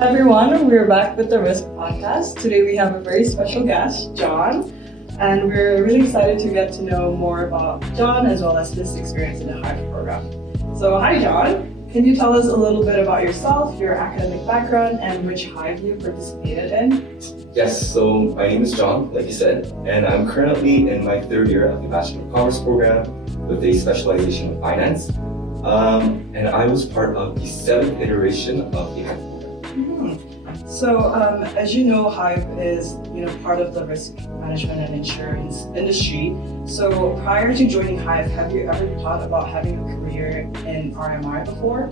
Everyone, we're back with the Risk Podcast. Today we have a very special guest, John, and we're really excited to get to know more about John as well as his experience in the HAIIvVE program. So hi John, can you tell us a little bit about yourself, your academic background, and which HAIIvVE you participated in? Yes, so my name is John, like you said, and I'm currently in my third year of the Bachelor of Commerce program with a specialization in finance. And I was part of the 7th iteration of the HAIIvVE program. So, as you know, HAIIvVE is part of the risk management and insurance industry. So, prior to joining HAIIvVE, have you ever thought about having a career in RMI before?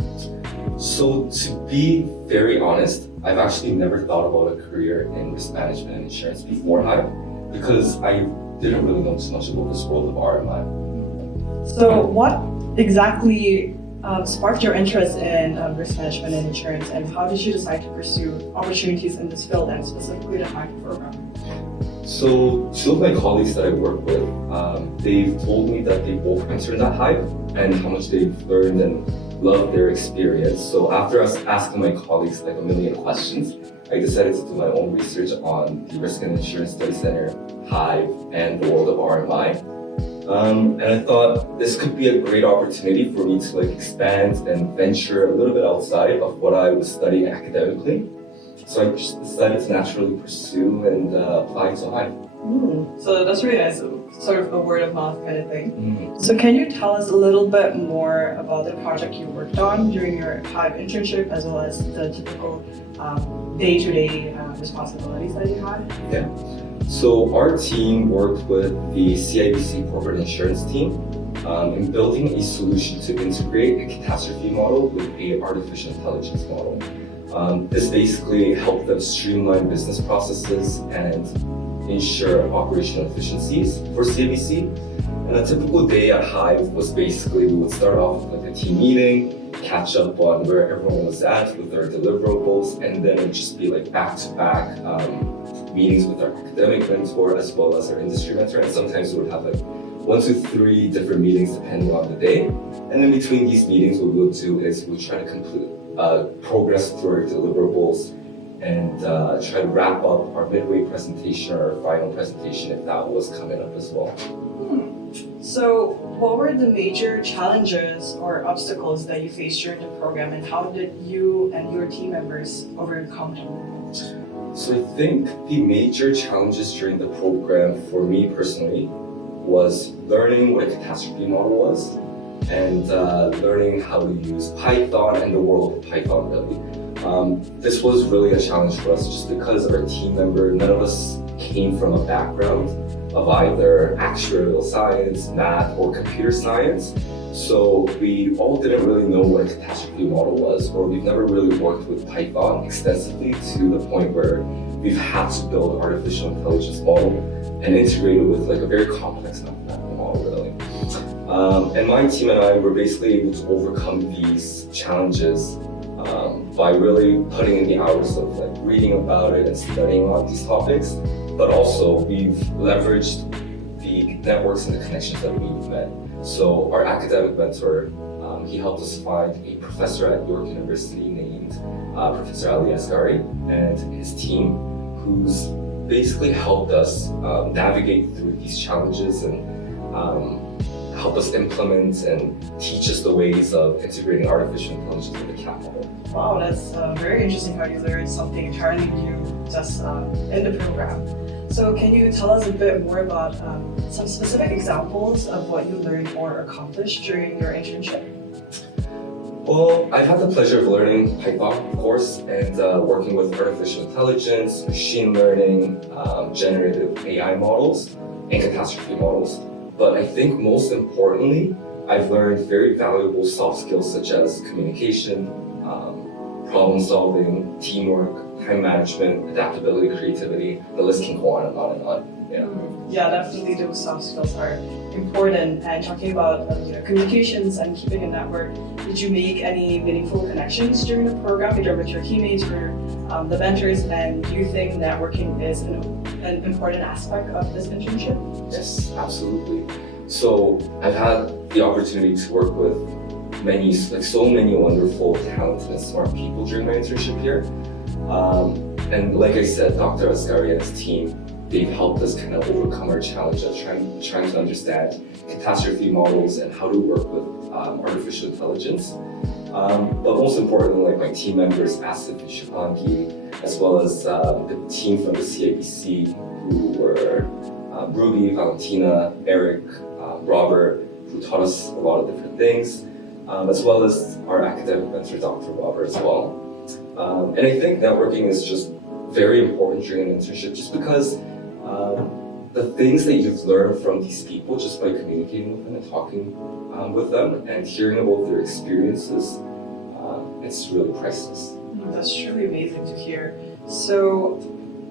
So, to be very honest, I've actually never thought about a career in risk management and insurance before HAIIvVE because I didn't really know too much about this world of RMI. So, what exactly sparked your interest in risk management and insurance, and how did you decide to pursue opportunities in this field and specifically the HAIIvVE program? So, two of my colleagues that I work with, they've told me that they both entered at HAIIvVE and how much they've learned and loved their experience. So after asking my colleagues like a million questions, I decided to do my own research on the Risk and Insurance Study Center, HAIIvVE, and the world of RMI. And I thought this could be a great opportunity for me to expand and venture a little bit outside of what I was studying academically. So I just decided to naturally pursue and apply to HAIIvVE. So that's really nice, sort of a word of mouth kind of thing. So can you tell us a little bit more about the project you worked on during your HAIIvVE internship, as well as the typical day-to-day responsibilities that you had? Yeah. So our team worked with the CIBC corporate insurance team in building a solution to integrate a catastrophe model with an artificial intelligence model. This basically helped them streamline business processes and ensure operational efficiencies for CIBC. And a typical day at HAIIvVE was basically we would start off with a team meeting, catch up on where everyone was at with their deliverables, and then it would just be back-to-back meetings with our academic mentor as well as our industry mentor, and sometimes we would have 1 to 3 different meetings depending on the day. And then between these meetings, what we'll do is we'll try to progress through our deliverables and try to wrap up our midway presentation or our final presentation if that was coming up as well. So what were the major challenges or obstacles that you faced during the program, and how did you and your team members overcome them? So I think the major challenges during the program for me personally was learning what a catastrophe model was and learning how to use Python and the world of Python really. This was really a challenge for us just because our team member, none of us came from a background of either actuarial science, math, or computer science. So we all didn't really know what a catastrophe model was, or we've never really worked with Python extensively to the point where we've had to build an artificial intelligence model and integrate it with a very complex mathematical model really. And my team and I were basically able to overcome these challenges by really putting in the hours of reading about it and studying on these topics, but also we've leveraged the networks and the connections that we've met. So our academic mentor, he helped us find a professor at York University named Professor Ali Asghari and his team, who's basically helped us navigate through these challenges and help us implement and teach us the ways of integrating artificial intelligence with the CAT model. Wow, that's very interesting how you learned something entirely new just in the program. So can you tell us a bit more about some specific examples of what you learned or accomplished during your internship? Well, I've had the pleasure of learning Python, of course, and working with artificial intelligence, machine learning, generative AI models, and catastrophe models. But I think most importantly, I've learned very valuable soft skills such as communication, problem solving, teamwork, time management, adaptability, creativity. The list can go on and on and on. Yeah, definitely those soft skills are important. And talking about communications and keeping a network, did you make any meaningful connections during the program, either with your teammates or the mentors? And do you think networking is an important aspect of this internship? Yes, absolutely. So I've had the opportunity to work with so many wonderful, talented, and smart people during my internship here. And like I said, Dr. Asghari and his team, they've helped us kind of overcome our challenge of trying to understand catastrophe models and how to work with artificial intelligence. But most importantly, like my team members, Asif and Shivangi, as well as the team from the CIBC, who were Ruby, Valentina, Eric, Robert, who taught us a lot of different things, as well as our academic mentor, Dr. Robert, as well. And I think networking is just very important during an internship, just because the things that you've learned from these people just by communicating with them and talking with them and hearing about their experiences, it's really priceless. That's truly amazing to hear. So,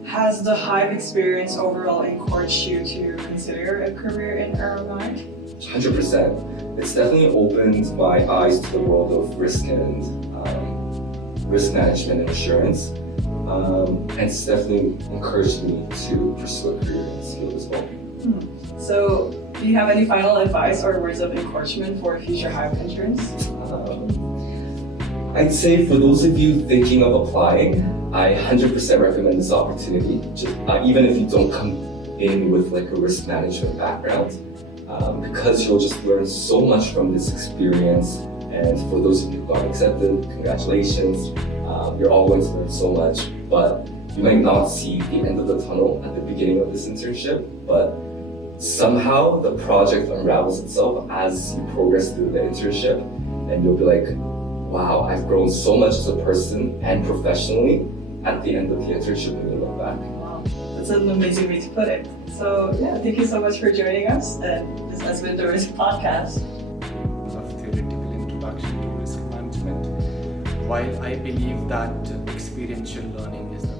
has the HAIIvVE experience overall encouraged you to consider a career in RMI? 100%. It's definitely opened my eyes to the world of risk and risk management and insurance. And it's definitely encouraged me to pursue a career in this field as well. So, do you have any final advice or words of encouragement for future HAIIvVE interns? I'd say for those of you thinking of applying, I 100% recommend this opportunity. Just, even if you don't come in with like a risk management background, because you'll just learn so much from this experience. And for those of you who got accepted, congratulations. You're all going to learn so much, but you might not see the end of the tunnel at the beginning of this internship, but somehow the project unravels itself as you progress through the internship, and you'll be like, wow, I've grown so much as a person and professionally at the end of the internship when you look back. Wow, that's an amazing way to put it. So yeah, thank you so much for joining us, and this has been the Risk Podcast. Of theoretical introduction to risk management, while I believe that experiential learning is the